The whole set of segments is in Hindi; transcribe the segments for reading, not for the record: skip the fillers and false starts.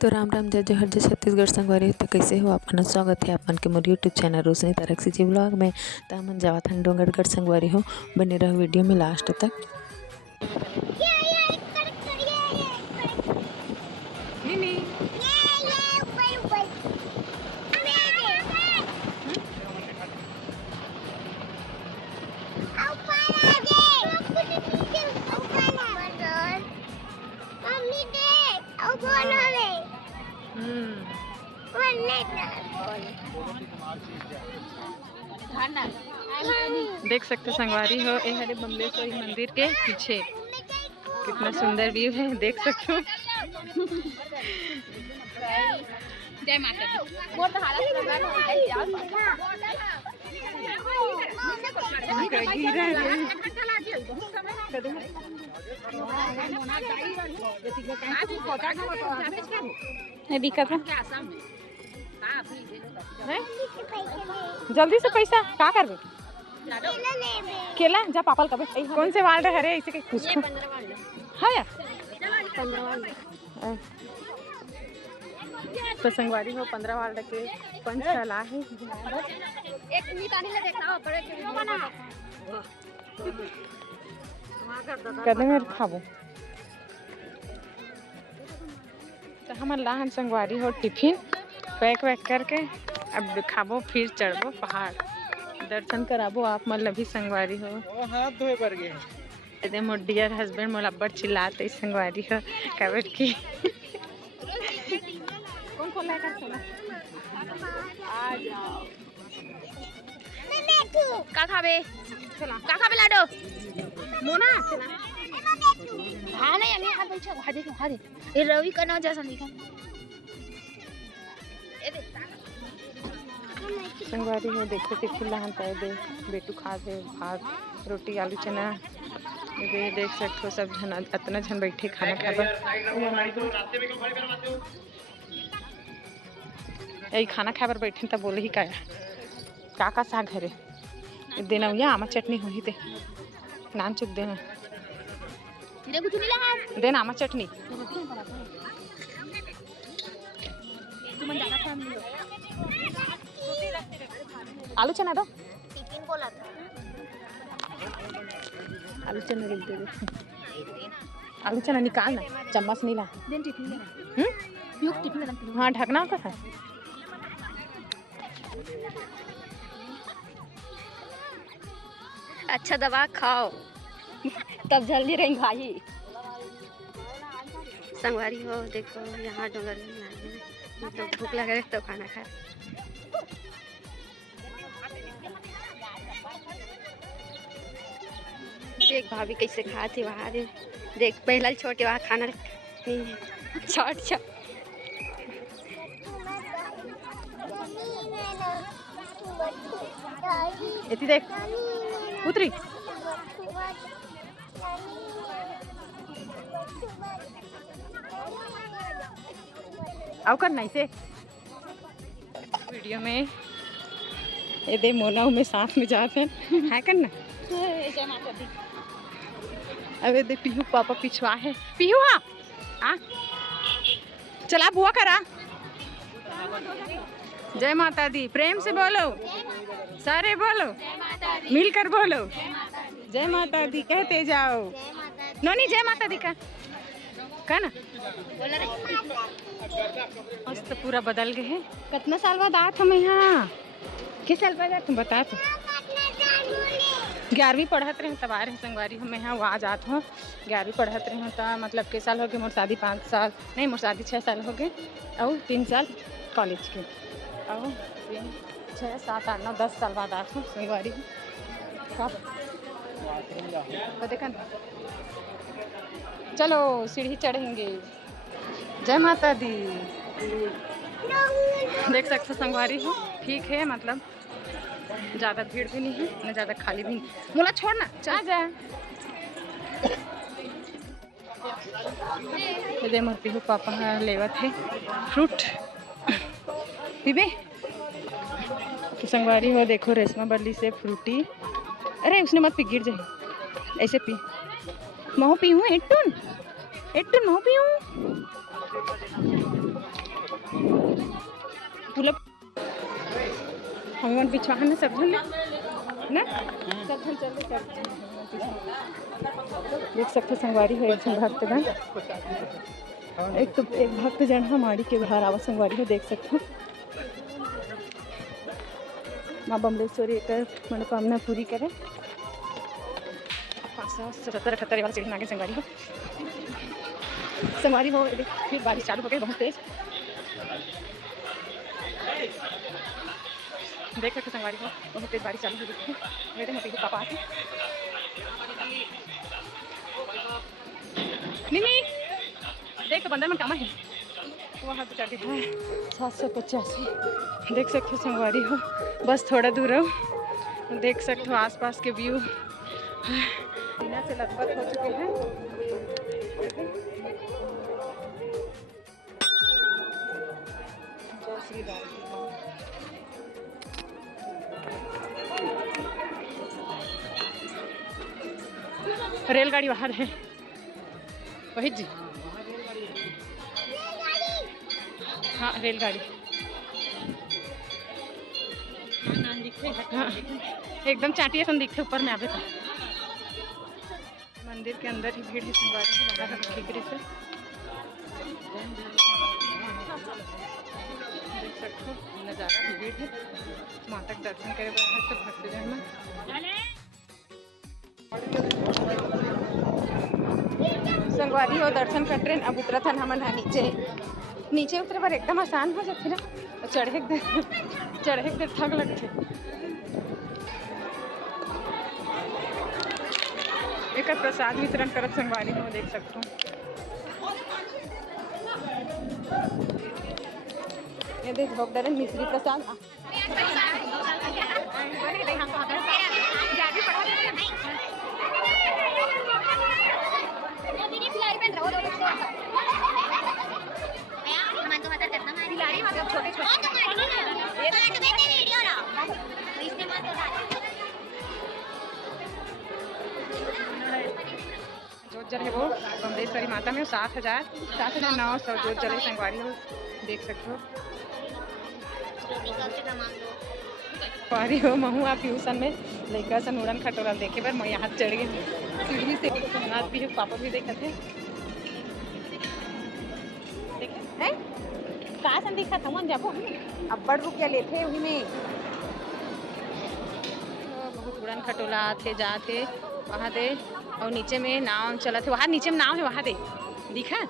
तो राम राम जय जोहर जय छत्तीसगढ़ संगवारी। तो कैसे हो अपन? स्वागत है अपन के मोर यूट्यूब चैनल रोशनी तरक्सी जी ब्लॉग में। तो हमन जावत हन डोंगरगढ़ संगवारी हो। बने रहो वीडियो में लास्ट तक। देख सकते संगवारी हो, ये हरे बमलेश्वरी मंदिर के पीछे कितना सुंदर व्यू है, देख सकते हो। जय माता दी। जल्दी से पैसा का करबे? केला जा पापल कबे कौन से वाल रहे ऐसे के कुछ है या 15 वाल। तो संगवारी हो 15 वाल के पंचशाला है। एक निकाली ले देखना पड़े क्यों बना कदम में खाबो। तो हमार लाहन संगवारी हो टिफिन पैक वैक करके अब खाबो, फिर चढ़बो पहाड़, दर्शन कराबो आप मतलब भी संगवारी हो। हाथ धोए पर गए एदे मोर डियर हस्बैंड मोला बड़ चिल्लाते संगवारी हो कबर की कौन कौन लाइक करला आ जाओ का खाबे? चला का खाबे लाडो मोना चला हां नहीं अभी हाथ बैठो हां देखो हां ये रवि का ना जैसा दिखा संगवारी हो। देखो टिफिन लहनता है दे बेटू खा दे भात रोटी आलू चना ये देख सकते हो। सब जन इतना जन बैठे खाना खाबा। यही खाना खाबर बैठे तब बोले ही का साग घरे देना या आमा चटनी हुई थे नान चुक देना देना आमा चटनी आलू चना दो आलू चना दे दे आलू चना निकालना चम्मच नहीं ला हाँ ढकना का था। अच्छा दवा खाओ तब जल्दी रहेंगे भाई। संगवारी हो देखो यहाँ डोंगर में आए हैं, मतलब भूख लगे तो खाना खा। देख भाभी कैसे खाते वहाँ दे देख पहला छोटे वहाँ खाना छोट इतनी देख उतरी आओ कर नहीं से वीडियो में ये दे मोना में साथ में जाते हैं है करना। अबे दे पीहू पापा पिछवा है पीहू हाँ चला बुआ करा। जय माता दी प्रेम से बोलो सारे बोलो मिलकर बोलो जय माता दी कहते जाओ। नोनी जय माता दी का ना मस्त पूरा बदल गए हैं। कितना साल बाद आए हम यहाँ? किस साल बाद तुम बता तो 11वीं पढ़त रहे तब आ रहे संगवारी हम यहाँ वहाँ जात हो। 11वीं पढ़त रहे तो मतलब के साल हो गए मोर शादी 5 साल नहीं मोर शादी 6 साल हो गए और 3 साल कॉलेज के और 6 7 8 9 10 साल बाद आत हूँ संगवारी देखा। चलो सीढ़ी चढ़ेंगे। जय माता दी। देख सकते संगवारी हो ठीक है मतलब ज़्यादा भीड़ भी नहीं है न ज़्यादा खाली भी नहीं। मोला छोड़ना जा जा ये मरती हूँ पापा लेवत है फ्रूट पीबे। तो संगवारी हो देखो रेशमा बल्ली से फ्रूटी अरे उसने मत पी गिर जाए ऐसे पी महो पी हूँ एट्टून महू पी हूँ पुलप हम पिछवा ना सब ना सब चल देख सकते संगवारी है एक भक्तगण एक भक्त जन हमारी के घर आवा संगवारी है देख सकते माँ बमलेश्वरी एक मनोकामना पूरी करे 577 वाला सीढ़ी आगे संगवारी हो फिर बारिश चालू हो गई बहुत तेज देख सकते संगवारी हो बहुत तेज बारिश चालू हो गई मेरे मोटी पापा आते नहीं देख तो बंदर में कम है वहाँ पे चढ़ी है 785 देख सकते हो संगवारी हो बस थोड़ा दूर हो देख सकते हो आसपास के व्यू बिना से लगभग हो चुके हैं जय श्री राम रेलगाड़ी बाहर है वही जी हाँ रेलगाड़ी हाँ एकदम चाटिया सन दिखते ऊपर में आवे मंदिर के अंदर ही भीड़ है संगवारी बाहर खिगरी से देख सकते हो नज़ारा भी भीड़ है माता के दर्शन करे तो भक्तजन में संगवारी हो दर्शन करते हैं अब उतरा था हम नीचे उतरे पर एकदम आसान हो जाते ना चढ़े देर थक लगते एक प्रसाद वितरण करत संगवारी हो देख सकते हो ये देख भोगदर मिश्री प्रसाद जोत जल है वो बमलेश्वरी माता में 7,900 जोत जले संगवारी हो देख सकते हो पारी हो महू आप ट्यूशन में लड़का सन उड़न खटोला देखे पर मैं यहाँ चढ़ गई सीढ़ी से हाथ भी है पापा भी देखा थे कहाँ सन दिखा था मन जाबो अब्बड़ रुपया लेते वही में बहुत उड़न खटोला थे जाते वहाँ दे और नीचे में नाव चला थे वहाँ नीचे में नाव है वहाँ दे दिखा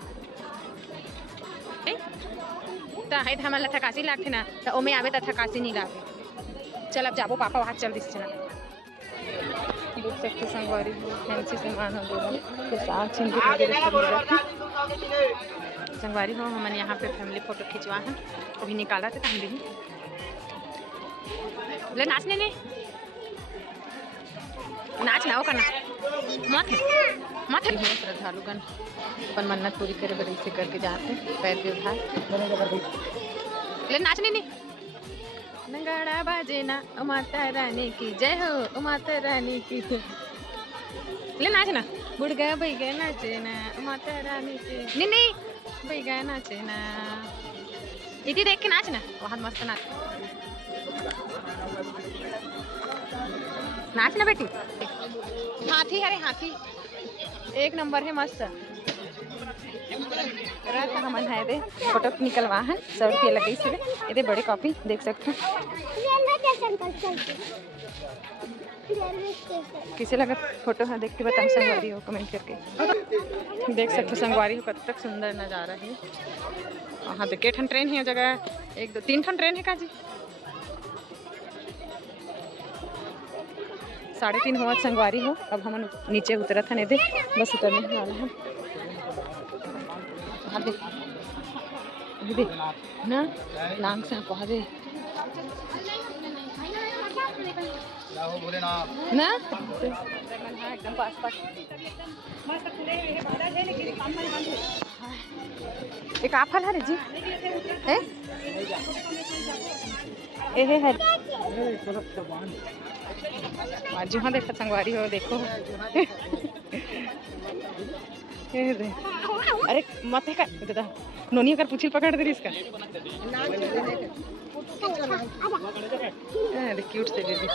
तो है हमारा थकासी लागते ना तो ओमे आवे तो थकासी नहीं लागे चल अब जाबो पापा वहाँ चल दिस चला देख सकते संगवारी फैंसी सामान हो दोनों तो साथ संगवारी हो हमने यहाँ पे फैमिली फोटो खिंचवा है अभी निकाला थे हम भी ले नाचने नहीं नाच ना हो करना मत मत श्रद्धालुगण अपन मन्नत पूरी करे बड़े से करके जाते पैर के उठाए ले नाचने नहीं नगाड़ा बाजे ना माता रानी की जय हो माता रानी की ले नाचना बुढ़ गया भाई गया नाचे ना माता रानी की नहीं भाई गया नाचे ना इधर देख के नाचना बहुत मस्त नाच नाचना बेटी हाथी है रे हाथी एक नंबर है मस्त हमन है दे फोटो निकलवा है 100 रुपये लगे से ये बड़े कॉपी देख सकते हैं किसे लगा फोटो है देख के बताएं संगवारी हो कमेंट करके देख सकते हो संगवारी हो कब तक सुंदर नज़ारा है वहाँ पे केठन ट्रेन है जगह 1 2 3 ठन ट्रेन है काजी 3:30 हुआ संगवारी हो अब हम नीचे उतरा था नहीं दे बस उतरने वाला है देख ना लांग से पहुँच दे ना एकदम पास एक आप फल है जी है आज हाँ देखा संगवारी हो देखो अरे मत है का दादा नोनी अगर पूछी पकड़ दे इसका अरे क्यूट से दे दे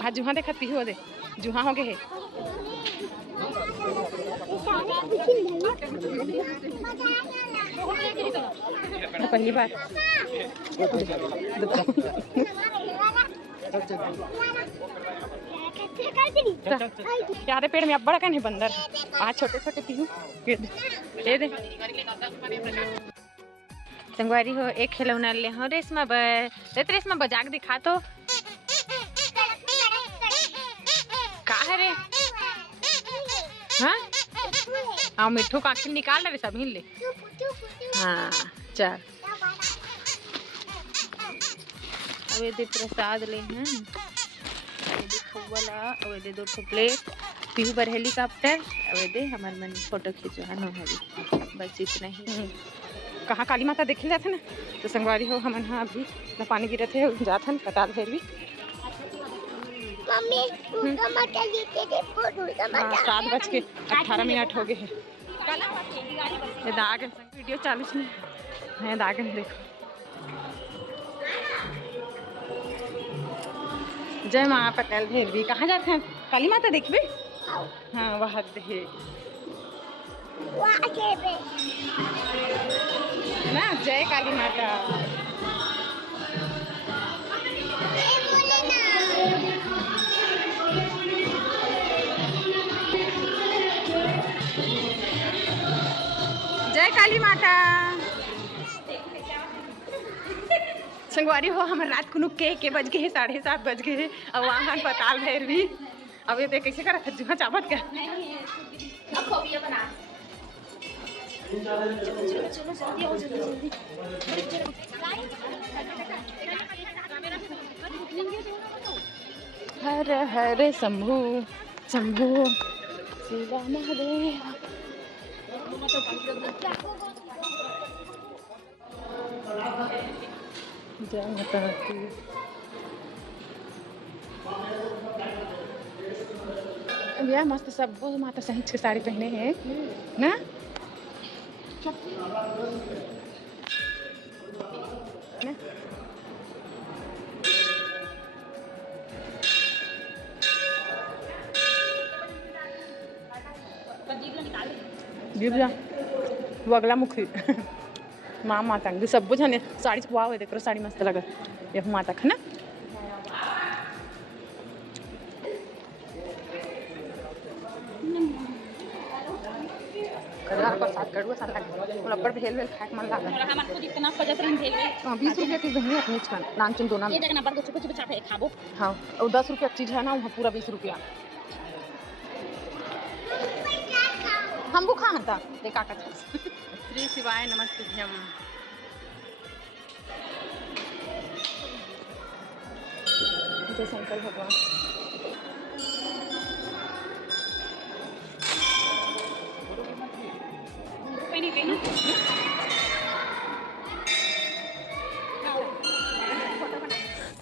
हाँ जुहा देखती हो दे जुहा हो गए है पहली बार यार पेड़ में अब बड़ा कहने बंदर आज छोटे छोटे पीहू दे दे संगवारी हो एक खिलौना ले हो रेशमा रेशमा बजाक दिखा तो का है रे हाँ हाँ मिठू का आखिर निकाल रे सब ले हाँ चल अब दे प्रसाद ले हैं दे फुवाला अब दे 2 प्लेट पीहू बर हेलीकॉप्टर अब दे हमार मन फोटो खिंचवा नो हरी बस इतना ही कहाँ काली माता देखे जाते ना तो संगवारी हो हमन हाँ अभी ना पानी गिरत है जात हन पताल भैर भी मम्मी दुर्गा माता जी के फोटो 7:18 हो गए हैं ये दागन वीडियो चालू नहीं है दागन देखो जय माँ पटेल भैरवी कहाँ जाते हैं काली माता देखबे हाँ वहाँ दे ना जय काली माता जय काली माता संगवारी हो हमारे रात को के बज गए 7:30 बज गए अब वहाँ पताल भैरवी अब ये कैसे करा था जुहा चावत का हर हर शंभु शंभु शिवा महादेव जय माता दी भैया मस्त सब माता सहित के साड़ी पहने हैं ना दिव्या वो अगला मुखी माँ माता सब बुझाने साड़ी वाह है देखो साड़ी मस्त लगा ये माता है ना प्रसाद कड़ुआ सा लगा ऊपर भेल भेल खाए मन लगा हमार खुद इतना बजत रही भेल 20 रुपया की बहनी अपने का नामचुन दोना ये जगह नंबर कुछ कुछ छापे खाबो हाँ और 10 रुपया की चीज है ना वहाँ पूरा 20 रुपया हमको कहाँ था देखा का श्री शिवाय नमस्तुभ्यम जय शंकर भगवान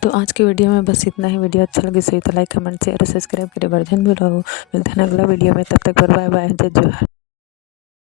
तो आज की वीडियो में बस इतना ही। वीडियो अच्छा लगे सही तो लाइक कमेंट शेयर और सब्सक्राइब करें। वर्धन भी रहो मिलते हैं अगला वीडियो में, तब तक बाय बाय जय जोहार।